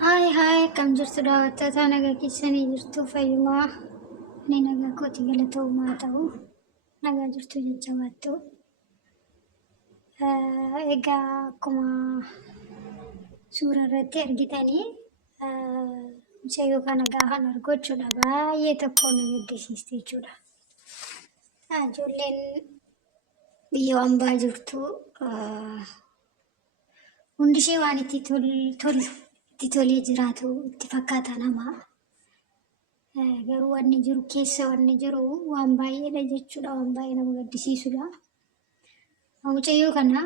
Hai, kam jirtu daawwattoota nagaa keessanii jirtu fayyumaa ani nagaa kooti galatoomaa ta'u nagaa jirtu jajjabaattu. Egaa akkuma suura irratti argitanii mucayyoo kana gaafa argu jechuudha baay'ee tokko na gaddisiisti jechuudha. Ijoolleen biyya hambaa jirtu hundi ishee waan itti tolee jiraatu itti fakkaata namaa. Garuu wanni jiru keessa wanni jiru waan baay'eedha jechuudha, waan baay'ee nama gaddisiisudha. Mucayyoo kana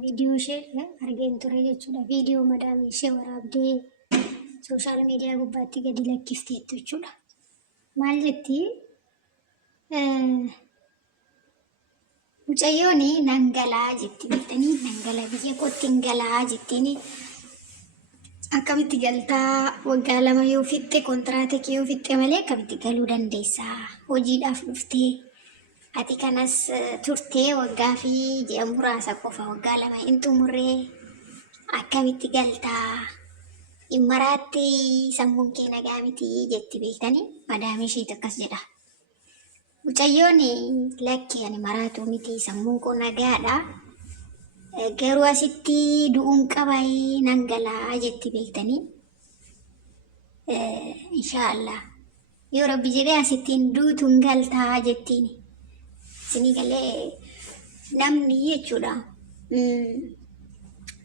viidiyoo ishee argeen ture jechuudha. Viidiyoo madaamii ishee waraabdee sooshaal miidiyaa gubbaatti gadi lakkifteettu jechuudha. Maal jetti? Mucayyoon nan galaa jetti beektanii, nan gala biyya kootti hin galaa jettiin. Akkamitti galtaa? Waggaa 2 yoo fixxe kontiraata kee yoo fixxe malee akkamitti galuu dandeessaa? Hojiidhaaf dhuftee ati kanas turtee waggaa fi ji'a muraasa qofa waggaa 2 hin xumurree akkamitti galtaa? Hin maraatti sammuun kee nagaa miti jetti beektanii. Madaamii isheetu akkas jedha. Mucayyoon lakki ani maraatu miti sammuun koo nagaadha. Garuu asitti du'uun qabaayee nan galaa jetti beektanii. Inshaallah yoo rabbi jedhee asittiin duutuun galtaa jettiin. Isinii galee namni jechuudha.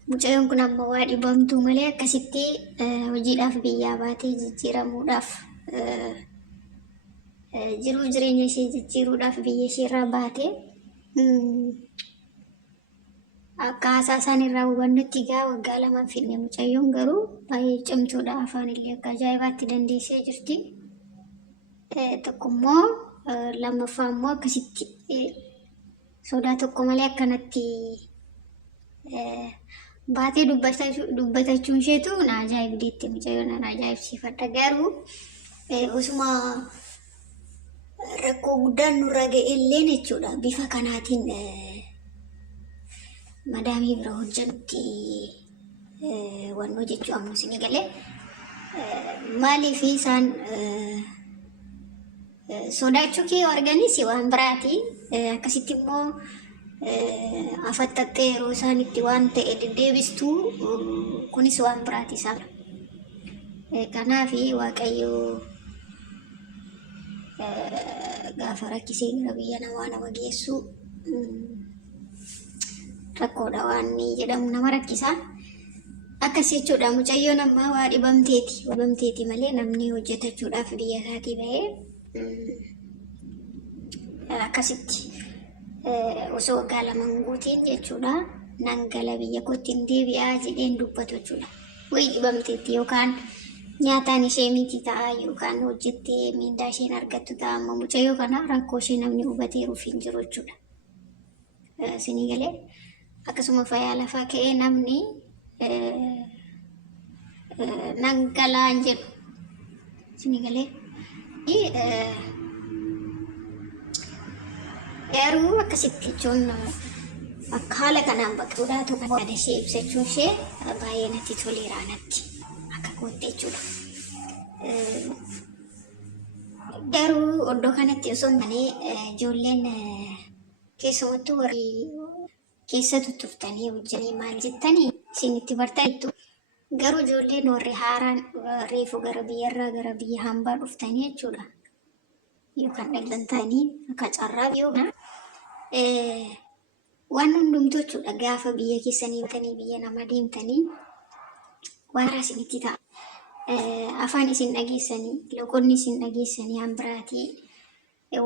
Mucayyoon kun amma waa dhibamtuu malee akkasitti hojiidhaaf biyyaa baatee jijjiiramuudhaaf jiruu jireenya ishee jijjiiruudhaaf biyya ishee irraa baatee akka haasaasan irraa hubannutti egaa waggaa 2 fidne mucayyoon garuu baay'ee cimtuudha. Afaan illee akka ajaa'ibaatti dandeessee jirti. Tokkommoo lammaffaa immoo akkasitti sodaa tokko malee akkanatti baatee dubbatachuun isheetu na ajaa'ibdeetti. Mucayyoon na ajaa'ibsiifadha. Garuu osuma rakkoo guddaan nurra ga'e illee jechuudha bifa kanaatiin madaamii bira hojjannutti wannoo jechuu ammoo isinii galee maaliif isaan sodaachuu kee arganis waan biraati. Akkasitti immoo afattattee yeroo isaan itti waan ta'e deddeebistuu kunis waan biraati isaan. Kanaaf Waaqayyoo gaafa rakkisee gara biyya namaa nama geessu rakkoodha waan jedhamu nama rakkisa. Akkas jechuudha. Mucayyoon amma waa dhibamteeti malee namni hojjetachuudhaaf biyya isaatii bahee akkasitti osoo waggaa 2 guutiin jechuudha nan gala biyya kootti hin deebi'aa jedheen dubbatu jechuudha. Wayii dhibamteetti yookaan nyaataan ishee miti ta'a yookaan hojjettee miindaa isheen argattu ta'a. Amma mucayyoo kana rakkoo ishee namni hubateeruuf hin jiru jechuudha. Isinii galee akkasuma fayyaa lafaa ka'ee namni nan galaa jedhu. Isinii galee garuu akkasitti jechuun akka haala kanaan bakka tokko yaada ishee ibsachuun ishee baay'ee natti toleera natti akka kootti jechuudha. Garuu iddoo kanatti osoo hin taane ijoolleen keessumattuu warri keessa tuttuftanii hojjanii maal jettanii isinitti bartaniittu. Garuu ijoolleen warri haaraan reefu gara biyyarraa gara biyya hambaa dhuftanii jechuudha. Yookaan dhaqxan ta'anii akka carraa yookaan waan hundumtuu jechuudha. Gaafa biyya keessanii bitanii biyya nama deemtanii waan haaraa isinitti ta'a. Afaan isin dhageessanii, loqonni isin dhageessanii hambiraatii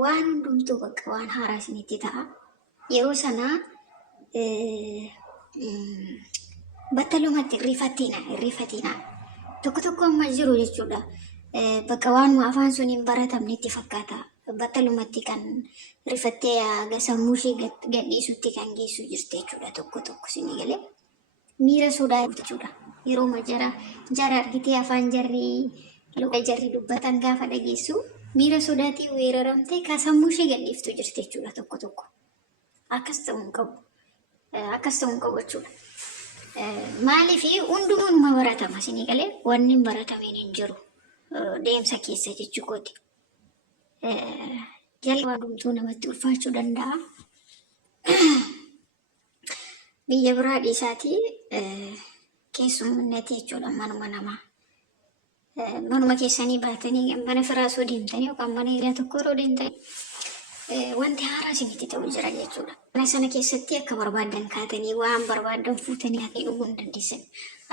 waan hundumtuu bakka waan haaraa isinitti ta'a. Yeroo sanaa battalumatti irrifatina. Tokko amma jiru jechuudha. Bakka waanuma afaan sun hin baratamne itti fakkaata. Battalumatti kan rifattee aga sammuu ishee gadhiisutti kan geessu jirti jechuudha. Tokko isinii galee miira sodaa jechuudha. Yeroo jara argitee afaan jarri dubbatan gaafa dhageessu miira sodaatii weeraramtee kan sammuu ishee gadhiiftu jirti jechuudha. Tokko akkas ta'uu hin qabu jechuudha. Maaliif hundumaan ma baratama isinii galee wanni hin baratameen hin jiru deemsa keessa jechuu kooti. Jalqaba hundumtuu namatti ulfaachuu danda'a. Biyya biraa dhiisaatii keessummaatti jechuudha manuma namaa. Manuma keessanii baatanii mana firaa osoo deemtanii yookaan mana hiriyaa tokko yeroo deemtanii wanti haaraa isinitti ta'uu jira jechuudha. Mana sana keessatti akka barbaadan kaatanii waan barbaadan fuutanii haatanii dhuguu hin dandeessan.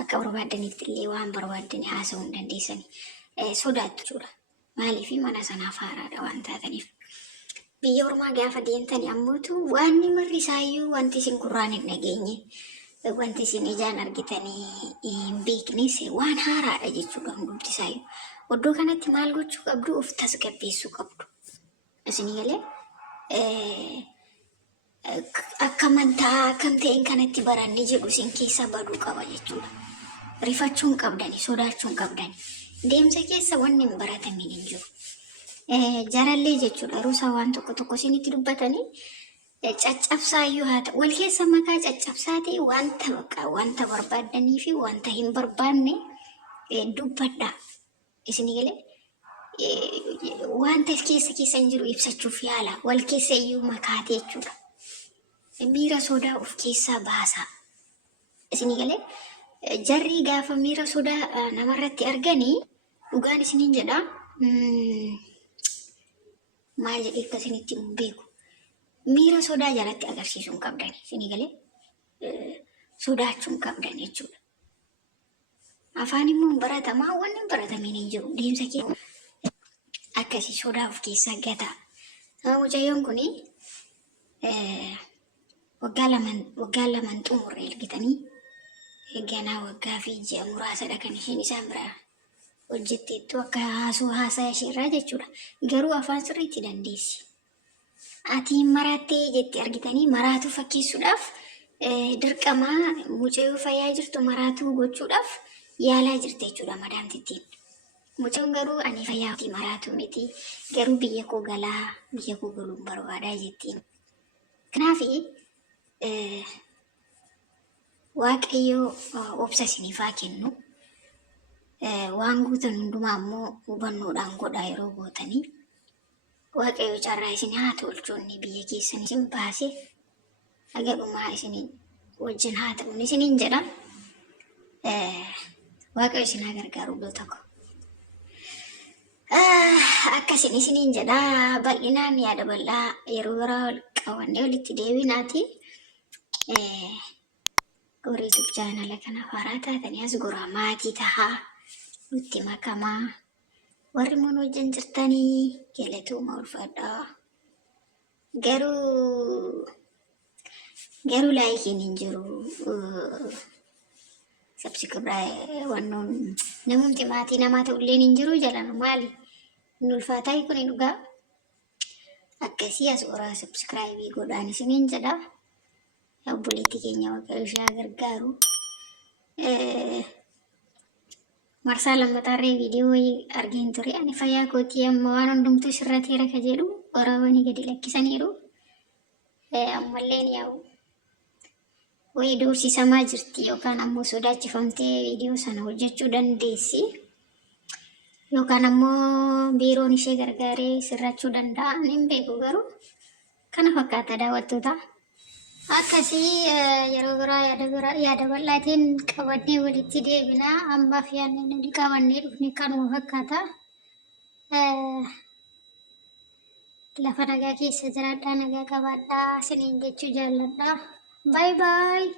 Akka barbaadanitti illee waan barbaadan haasa'uu hin dandeessan. Sodaattu jechuudha. Maaliif mana sanaaf haaraadha waan taataniif. Biyya ormaa gaafa deemtanii ammootu waanni marri isaayyuu wanti isin gurraan hin dhageenye. Wanti isin ijaan argitanii hin beeknes waan haaraadha jechuudha hundumti isaayyuu. Iddoo kanatti maal gochuu qabdu? Of tasgabbeessuu qabdu. Isinii galee akka amantaa akkam ta'een kanatti baranne jedhu isin keessa baduu qaba jechuudha. Rifachuun qabdani, sodaachuun qabdani. Deemsa keessa wanni hin baratamin hin jiru. Jarallee jechuudha yeroo waan tokko isinitti dubbatanii caccabsaayyuu haa ta'u wal keessa makaa caccabsaa ta'e wanta barbaadanii fi wanta hin barbaanne dubbadhaa. Isinii galee wanta keessa hin jiru ibsachuuf yaala. Wal keessa iyyuu makaatee jechuudha. Miira sodaa of keessaa baasaa. Isinii galee jarri gaafa miira sodaa namarratti arganii dhugaan isiniin jedhaa. Maal jedhee akkasinitti hin beeku. Miira sodaa jalatti agarsiisuu hin qabdan. Isinii galee sodaachuu hin qabdan jechuudha. Afaan immoo baratamaa wanni hin baratameen hin jiru. Deemsa kee akkasii sodaa of keessaa gataa. Mucayyoon kuni waggaa lamaan xumurre argitanii ganaa waggaa fi ji'a muraasadha kan isheen isaan biraa hojjetteettu akka haasaa isheerraa jechuudha. Garuu afaan sirriitti dandeessi. Ati maraattee jetti argitanii maraatuu fakkeessuudhaaf dirqamaa mucayyoo fayyaa jirtu maraatuu gochuudhaaf yaalaa jirti jechuudha madaamtittiin. Mucayyoon garuu ani fayyaatti maraatuu miti garuu biyya koo galuun barbaadaa jettiin. Kanaaf Waaqayyoo obsa isiniif haa kennu. Waan guutan hundumaa immoo hubannoodhaan godhaa yeroo gootanii. Waaqayyoo carraa isin haa tolchuun biyya keessan isin baase haga dhumaa isin wajjin haa ta'uun isiniin jedha. Waaqayyo isin haa gargaaru iddoo tokko. Akkasin isiniin jedha. Bal'inaan yaada bal'aa yeroo biraa qabannee walitti deebinaati. Goriisuuf jaanala kana faaraa taatanii as goraa maatii tahaa nutti makamaa. Warri mun wajjin jirtanii galatooma ulfaadhaa. Garuu laayikiin hin jiru. Sabsikibraa wannoon namumti maatii namaa ta'ullee hin jiru jedhama maali? Inni ulfaataa kun hin dhugaa. Akkasii as goraa sabsikiraayibii godhaan isiniin jedha. Obboleettii keenya Waaqayyo ishee haa gargaaru. Marsaa lammatarree viidiyoo argeen ture. Ani fayyaa kootii amma waan hundumtuu sirratee raka jedhu waraabanii gadi lakkisaniiru. Ammalleen yaa'u wayii doorsisamaa jirti yookaan ammoo sodaachifamtee viidiyoo sana hojjechuu dandeessi. Yookaan ammoo biiroon ishee gargaaree sirrachuu danda'a. Ani hin beeku garuu kana fakkaata daawwattoota. Akkasii yeroo biraa yaada bal'aatiin qabannee walitti deebinaa. Ammaaf yaadne nuti qabannee dhufne kanuma fakkaata. Lafa nagaa keessa jiraadhaa, nagaa qabaadhaa, isiniin jechuu jaalladhaa. Bye bye.